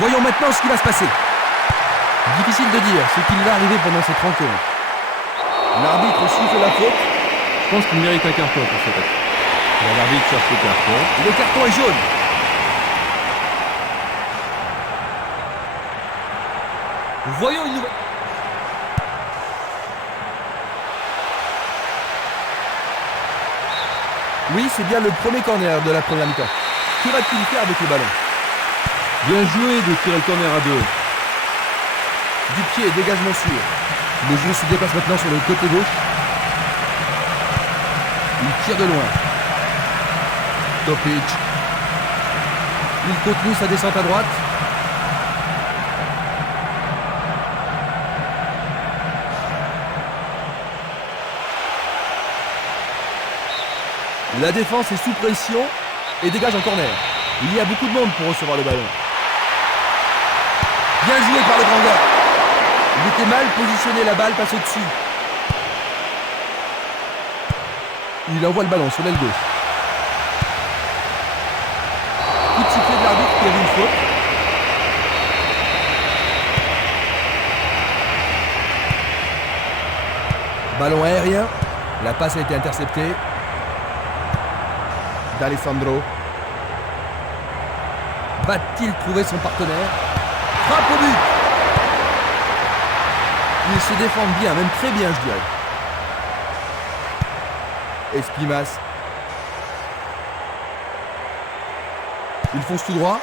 Voyons maintenant ce qui va se passer. Difficile de dire ce qu'il va arriver pendant cette rencontre. L'arbitre siffle la faute. Je pense qu'il mérite un carton pour cette action. L'arbitre cherche le carton. Le carton est jaune. Voyons une nouvelle. Oui, c'est bien le premier corner de la première mi-temps. Que va-t-il faire avec le ballon? Bien joué de tirer le corner à 2. Du pied, dégagement sûr. Le jeu se déplace maintenant sur le côté gauche. Il tire de loin. Topic. Il continue sa descente à droite. La défense est sous pression et dégage en corner. Il y a beaucoup de monde pour recevoir le ballon. Bien joué par le grand gars. Il était mal positionné, la balle passe au-dessus. Il envoie le ballon sur l'aile gauche. Coup de sifflet de l'arbitre qui avait une faute. Ballon aérien. La passe a été interceptée. D'Alessandro. Va-t-il trouver son partenaire? Frappe au but. Ils se défendent bien, même très bien, je dirais. Espimas. Il fonce tout droit.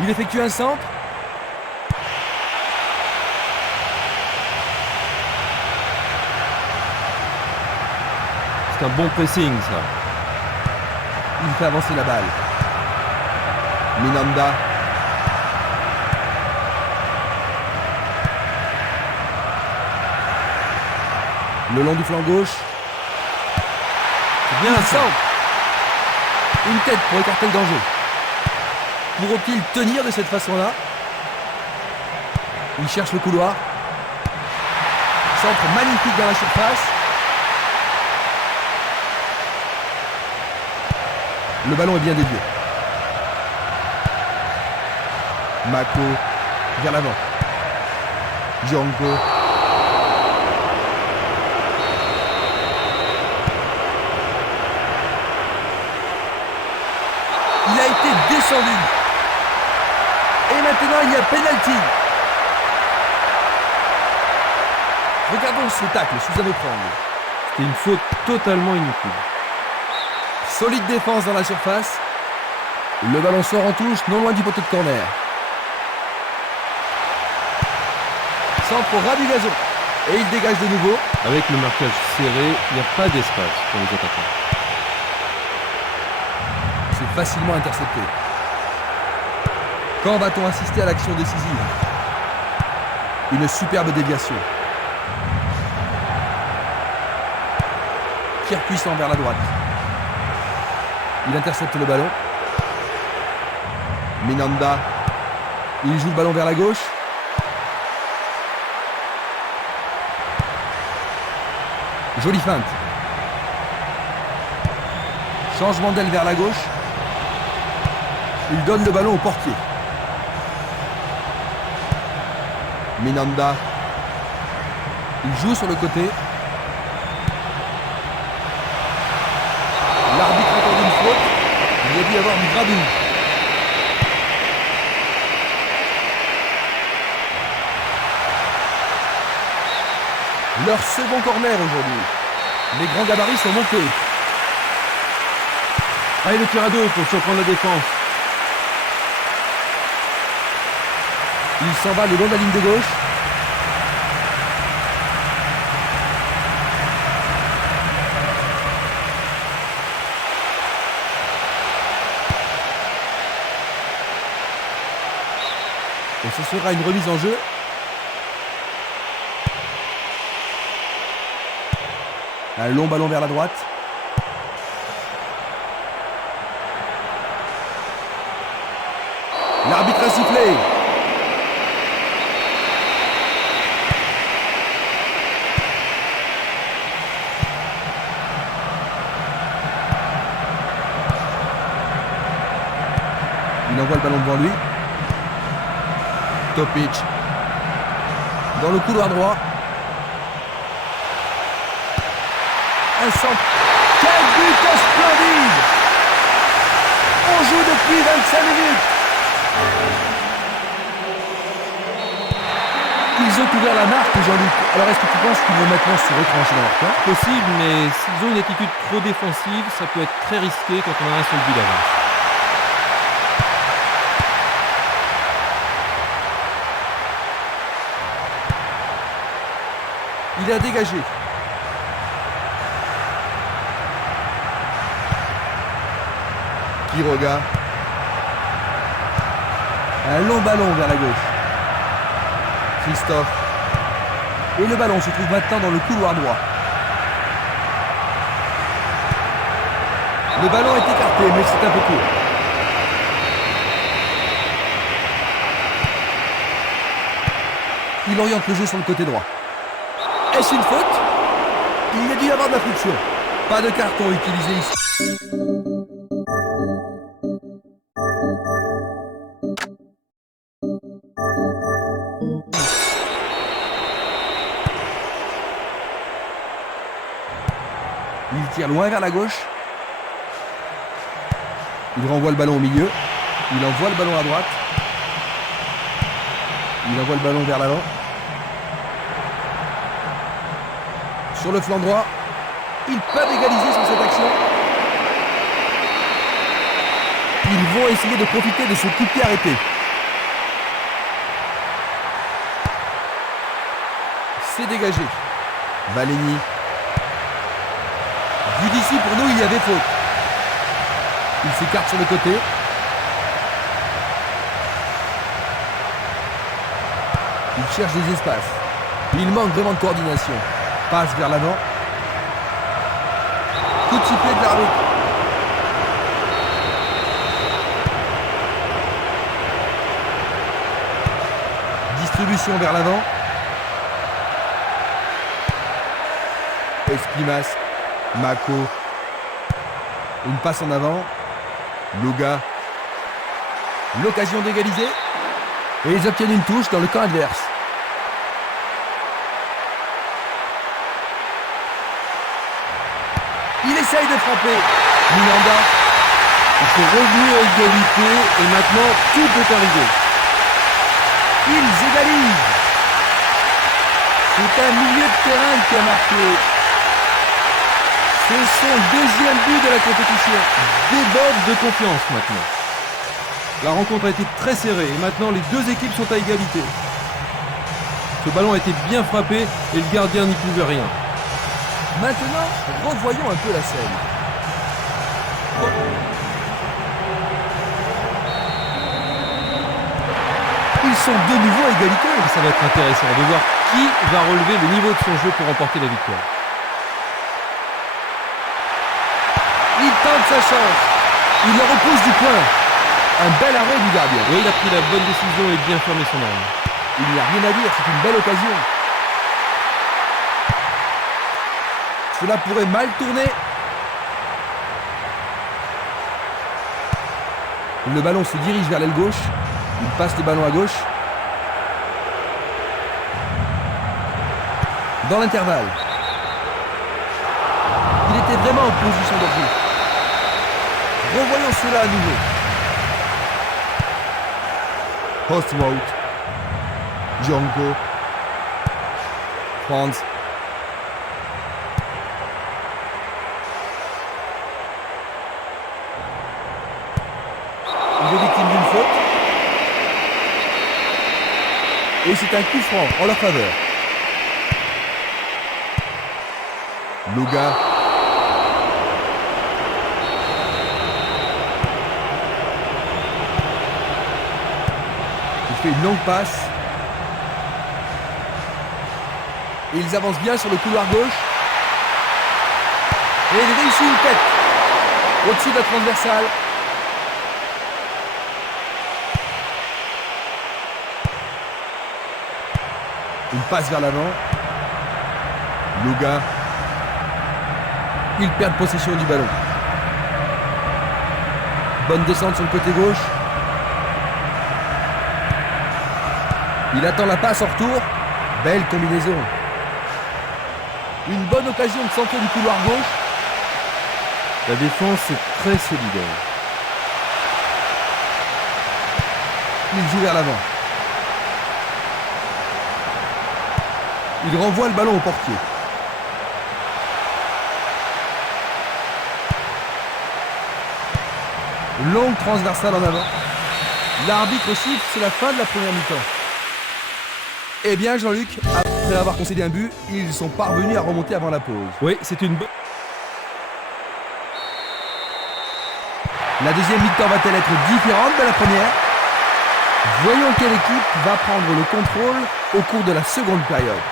Il effectue un centre. C'est un bon pressing, ça. Il fait avancer la balle. Minanda. Le long du flanc gauche. C'est bien Un ça. centre. Une tête pour écarter le danger. Pourront-ils tenir de cette façon-là? Il cherche le couloir. Centre magnifique dans la surface. Le ballon est bien dévié. Mako vers l'avant. Django. Il a été descendu. Et maintenant il y a pénalty. Regardons ce tacle sous un autre angle. C'était une faute totalement inutile. Solide défense dans la surface. Le ballon sort en touche, non loin du poteau de corner. Centre au ras du gazon. Et il dégage de nouveau. Avec le marquage serré, il n'y a pas d'espace pour les attaquants. C'est facilement intercepté. Quand va-t-on assister à l'action décisive? Une superbe déviation. Tir puissant vers la droite. Il intercepte le ballon. Minanda. Il joue le ballon vers la gauche. Jolie feinte. Changement d'aile vers la gauche. Il donne le ballon au portier. Minanda. Il joue sur le côté. L'arbitre accorde une faute. Il y a dû y avoir une gravure. Leur second corner aujourd'hui. Les grands gabarits sont montés. Allez, le tir à 2 pour surprendre la défense. Il s'en va le long de la ligne de gauche. Et ce sera une remise en jeu. Un long ballon vers la droite. L'arbitre a sifflé. ballon devant lui. Topic. Dans le couloir droit. Un centre. Quel but splendide! On joue depuis 25 minutes. Ils ont ouvert la marque, Jean-Luc. Alors est-ce que tu penses qu'ils vont maintenant se retrancher dans leur camp? Possible, mais s'ils ont une attitude trop défensive, ça peut être très risqué quand on a un seul but d'avance. Il a dégagé. Quiroga. Un long ballon vers la gauche. Christophe. Et le ballon se trouve maintenant dans le couloir droit. Le ballon est écarté, mais c'est un peu court. Il oriente le jeu sur le côté droit. Est-ce une faute? Il y a dû y avoir de la friction. Pas de carton utilisé ici. Il tire loin vers la gauche. Il renvoie le ballon au milieu. Il envoie le ballon à droite. Il envoie le ballon vers l'avant. Sur le flanc droit, ils peuvent égaliser sur cette action. Ils vont essayer de profiter de ce coup de pied arrêté. C'est dégagé. Valény. Vu d'ici, pour nous, il y avait faute. Il s'écarte sur le côté. Il cherche des espaces. Il manque vraiment de coordination. Passe vers l'avant. Coup de sifflet de l'arbitre. Distribution vers l'avant. Esquimas. Mako. Une passe en avant. Loga. L'occasion d'égaliser. Et ils obtiennent une touche dans le camp adverse. Il essaye de frapper. Minanda. Ils sont revenus à égalité et maintenant tout peut arriver. Ils égalisent. C'est un milieu de terrain qui a marqué. C'est son deuxième but de la compétition. Déborde de confiance maintenant. La rencontre a été très serrée et maintenant les deux équipes sont à égalité. Ce ballon a été bien frappé et le gardien n'y pouvait rien. Maintenant, revoyons un peu la scène. Ils sont de nouveau à égalité. Ça va être intéressant de voir qui va relever le niveau de son jeu pour remporter la victoire. Il tente sa chance. Il le repousse du point. Un bel arrêt du gardien. Oui, il a pris la bonne décision et bien fermé son arme. Il n'y a rien à dire, c'est une belle occasion. Cela pourrait mal tourner. Le ballon se dirige vers l'aile gauche. Il passe le ballon à gauche. Dans l'intervalle. Il était vraiment en position de jeu. Revoyons cela à nouveau. Ostwold. Django. Franz. Il est victime d'une faute. Et c'est un coup franc en leur faveur. Loga. Il fait une longue passe. Et ils avancent bien sur le couloir gauche. Et il réussit une tête au-dessus de la transversale. Une passe vers l'avant. Loga. Il perd possession du ballon. Bonne descente sur le côté gauche. Il attend la passe en retour. Belle combinaison. Une bonne occasion de centrer du couloir gauche. La défense est très solidaire. Il joue vers l'avant. Il renvoie le ballon au portier. Longue transversale en avant. L'arbitre siffle, c'est la fin de la première mi-temps. Eh bien Jean-Luc, après avoir concédé un but, ils sont parvenus à remonter avant la pause. Oui, c'est une bonne... La deuxième mi-temps va-t-elle être différente de la première? Voyons quelle équipe va prendre le contrôle au cours de la seconde période.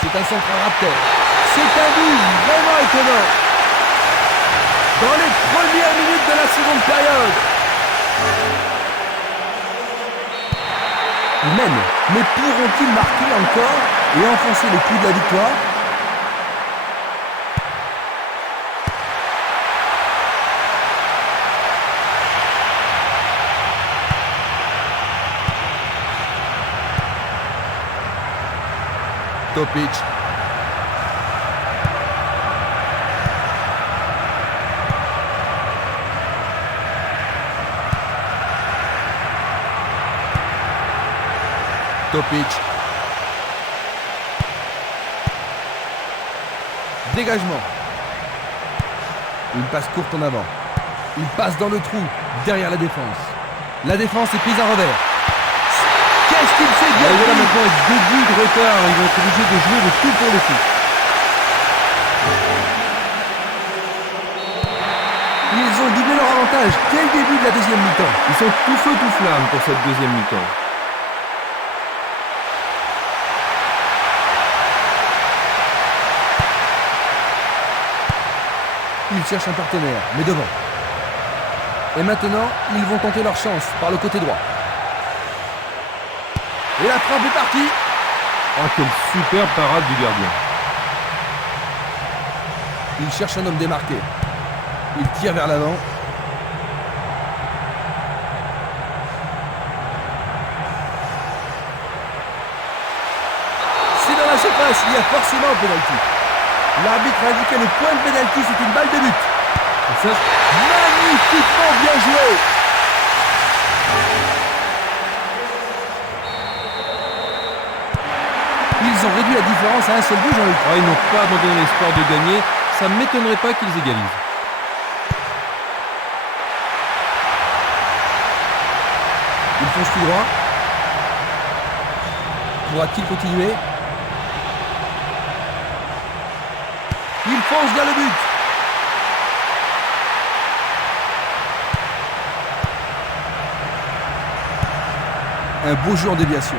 C'est un centre rapteur. C'est un but vraiment étonnant. Dans les premières minutes de la seconde période. Ils mènent, mais pourront-ils marquer encore et enfoncer le clou de la victoire? Topic. Topic. Dégagement. Une passe courte en avant. Il passe dans le trou, derrière la défense. La défense est prise à revers. Qu'est-ce qu'il fait bien? Et voilà maintenant avec 2 buts de retard, ils vont être obligés de jouer le tout pour le tout. Ils ont doublé leur avantage. Quel début de la deuxième mi-temps. Ils sont tout feu tout flamme pour cette deuxième mi-temps. Ils cherchent un partenaire, mais devant. Et maintenant, ils vont tenter leur chance par le côté droit. Et la frappe est partie. Ah, quelle superbe parade du gardien. Il cherche un homme démarqué. Il tire vers l'avant. C'est dans la surface, il y a forcément un pénalty. L'arbitre a indiqué le point de pénalty, c'est une balle de but. Et ça, Magnifiquement bien joué. Ils ont réduit la différence à un seul but, Jean-Luc. ils n'ont pas abandonné l'espoir de gagner. Ça ne m'étonnerait pas qu'ils égalisent. Il fonce tout droit. Pourra-t-il continuer? Il fonce vers le but. Un beau jeu en déviation.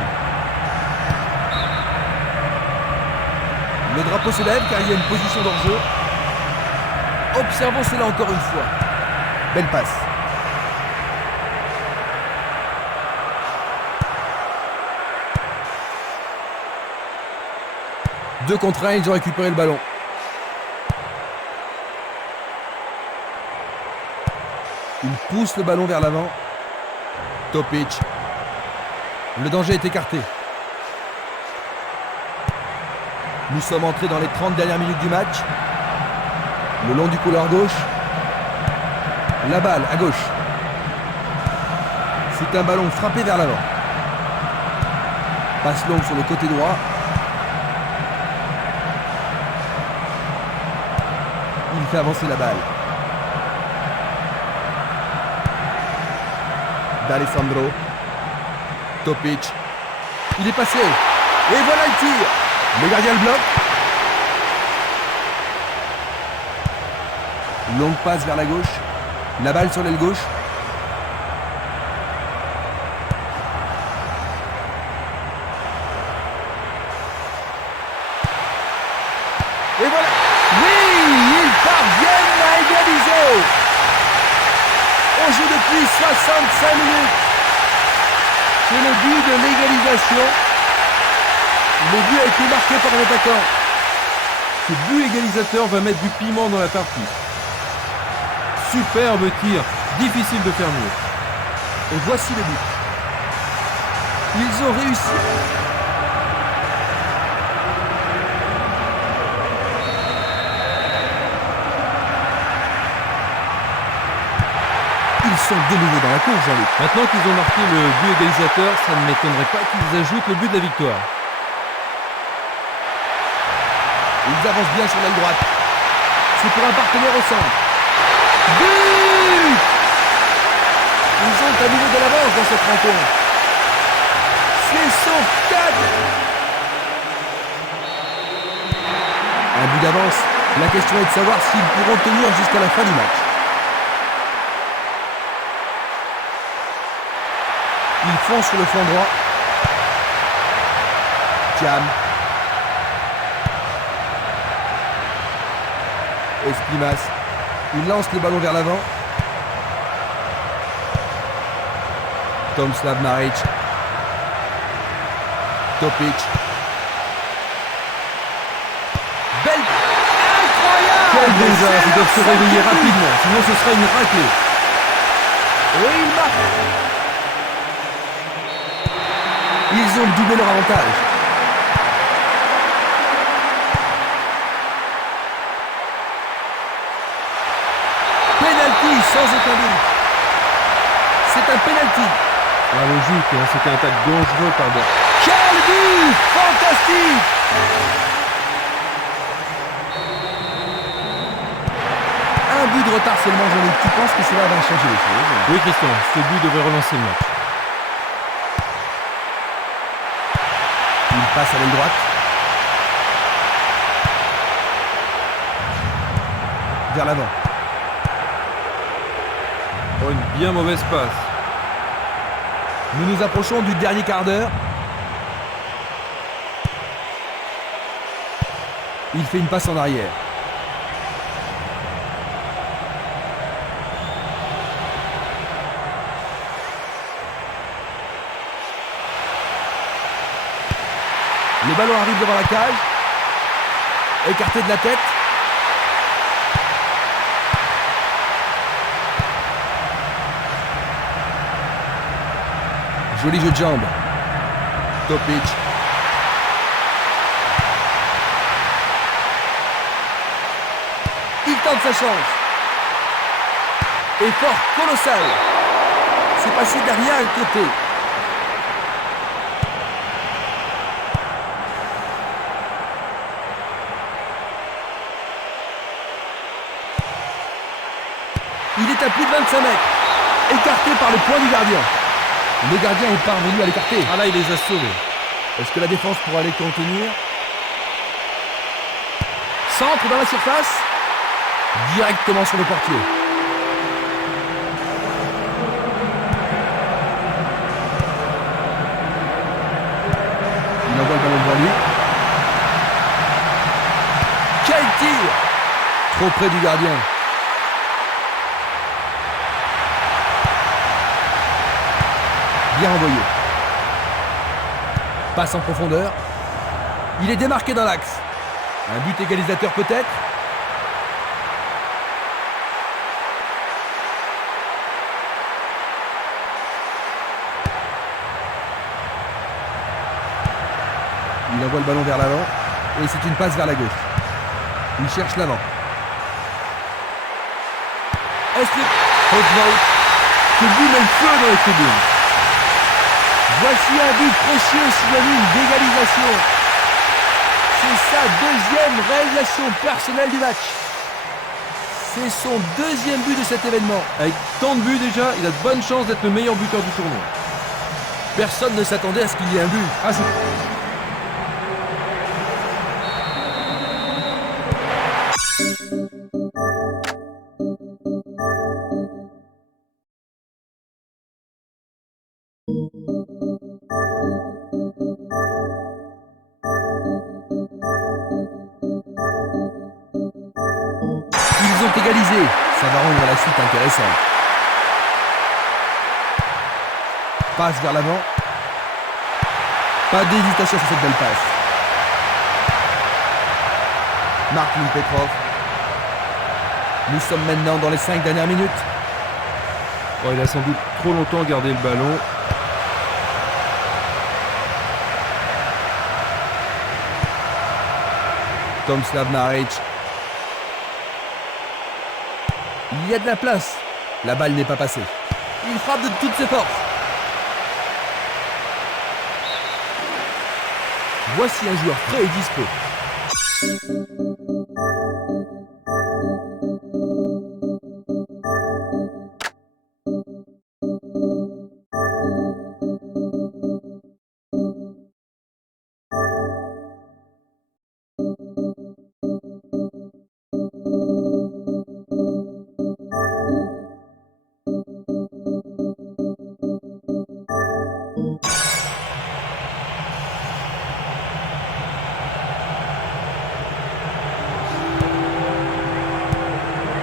Le drapeau se lève car il y a une position d'hors-jeu. Observons cela encore une fois. Belle passe. Deux contre un, ils ont récupéré le ballon. Il pousse le ballon vers l'avant. Topic. Le danger est écarté. Nous sommes entrés dans les 30 dernières minutes du match. Le long du couloir gauche. La balle à gauche. C'est un ballon frappé vers l'avant. Passe longue sur le côté droit. Il fait avancer la balle. D'Alessandro. Topic. Il est passé. Et voilà le tir. Le gardien le bloque. Longue passe vers la gauche. La balle sur l'aile gauche. Et voilà. Oui, ils parviennent à égaliser. On joue depuis 65 minutes. C'est le but de l'égalisation. Le but a été marqué par un attaquant. Ce but égalisateur va mettre du piment dans la partie. Superbe tir, difficile de faire mieux. Et voici le but. Ils ont réussi. Ils sont de nouveau dans la course, Jean-Luc. Maintenant qu'ils ont marqué le but égalisateur, ça ne m'étonnerait pas qu'ils ajoutent le but de la victoire. Ils avancent bien sur l'aile droite. C'est pour un partenaire au centre. But! Ils ont à nouveau de l'avance dans cette rencontre. C'est son 4. Un but d'avance. La question est de savoir s'ils pourront tenir jusqu'à la fin du match. Ils foncent sur le flanc droit. Thiam. Esprimas. Il lance le ballon vers l'avant. Tomislav Maric. Topic. Belle. Incroyable! Quel désastre! Ils doivent se réveiller rapidement, sinon ce sera une raclée. Oui, il marque. Ils ont doublé leur avantage. Penalty sans aucun doute. C'est un penalty. La logique, hein, c'était un tacle dangereux par derrière. Quel but! Fantastique! Un but de retard seulement, Jean-Luc. Tu penses que cela va changer les choses? Oui, Christian, ce but devrait relancer le match. Il passe à l'aile droite. Vers l'avant. Oh, une bien mauvaise passe. Nous nous approchons du dernier quart d'heure. Il fait une passe en arrière. Le ballon arrive devant la cage. Écarté de la tête. Joli jeu de jambes. Topic. Il tente sa chance. Effort colossal. C'est passé derrière le côté. Il est à plus de 25 mètres. Écarté par le point du gardien. Le gardien est parvenu à l'écarter. Ah là, il les a sauvés. Est-ce que la défense pourra les contenir? Centre dans la surface. Directement sur le portier. Il envoie le ballon devant lui. Quel tir! Trop près du gardien. Bien envoyé. Passe en profondeur. Il est démarqué dans l'axe. Un but égalisateur peut-être. Il envoie le ballon vers l'avant. Et c'est une passe vers la gauche. Il cherche l'avant. Est-ce que... Ce but met le feu dans les tribunes. Voici un but précieux sur la ligne d'égalisation. C'est sa deuxième réalisation personnelle du match. C'est son deuxième but de cet événement. Avec tant de buts déjà, il a de bonnes chances d'être le meilleur buteur du tournoi. Personne ne s'attendait à ce qu'il y ait un but. Ah, c'est... Ils ont égalisé. Ça va rendre la suite intéressante. Passe vers l'avant. Pas d'hésitation sur cette belle passe. Martin Petrov. Nous sommes maintenant dans les 5 dernières minutes. Oh, il a sans doute trop longtemps gardé le ballon. Tomislav Maric. Il y a de la place. La balle n'est pas passée. Il frappe de toutes ses forces. Voici un joueur prêt et dispo.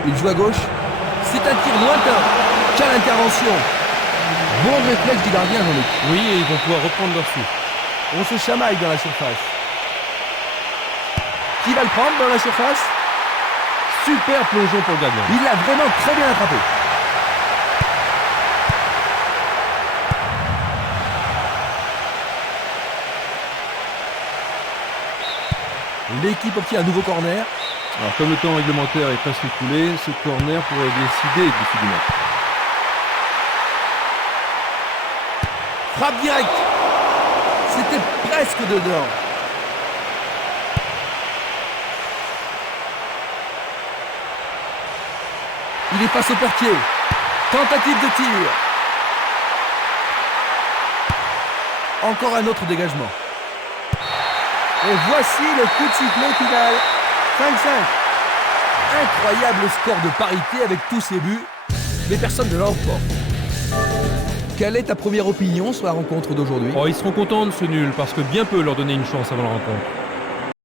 Il joue à gauche. C'est un tir lointain. Quelle intervention. Bon réflexe du gardien, Jean-Luc. Oui, et ils vont pouvoir reprendre leur souffle. On se chamaille dans la surface. Qui va le prendre dans la surface? Super plongeon pour le gardien. Il l'a vraiment très bien attrapé. L'équipe obtient un nouveau corner. Alors, comme le temps réglementaire est presque écoulé, ce corner pourrait décider du dessus du match. Frappe directe. C'était presque dedans. Il est face au portier. Tentative de tir. Encore un autre dégagement. Et voici le coup de sifflet final. 5-5. Incroyable score de parité avec tous ces buts, mais personne ne l'emporte. Quelle est ta première opinion sur la rencontre d'aujourd'hui? Oh, ils seront contents de ce nul parce que bien peu leur donner une chance avant la rencontre.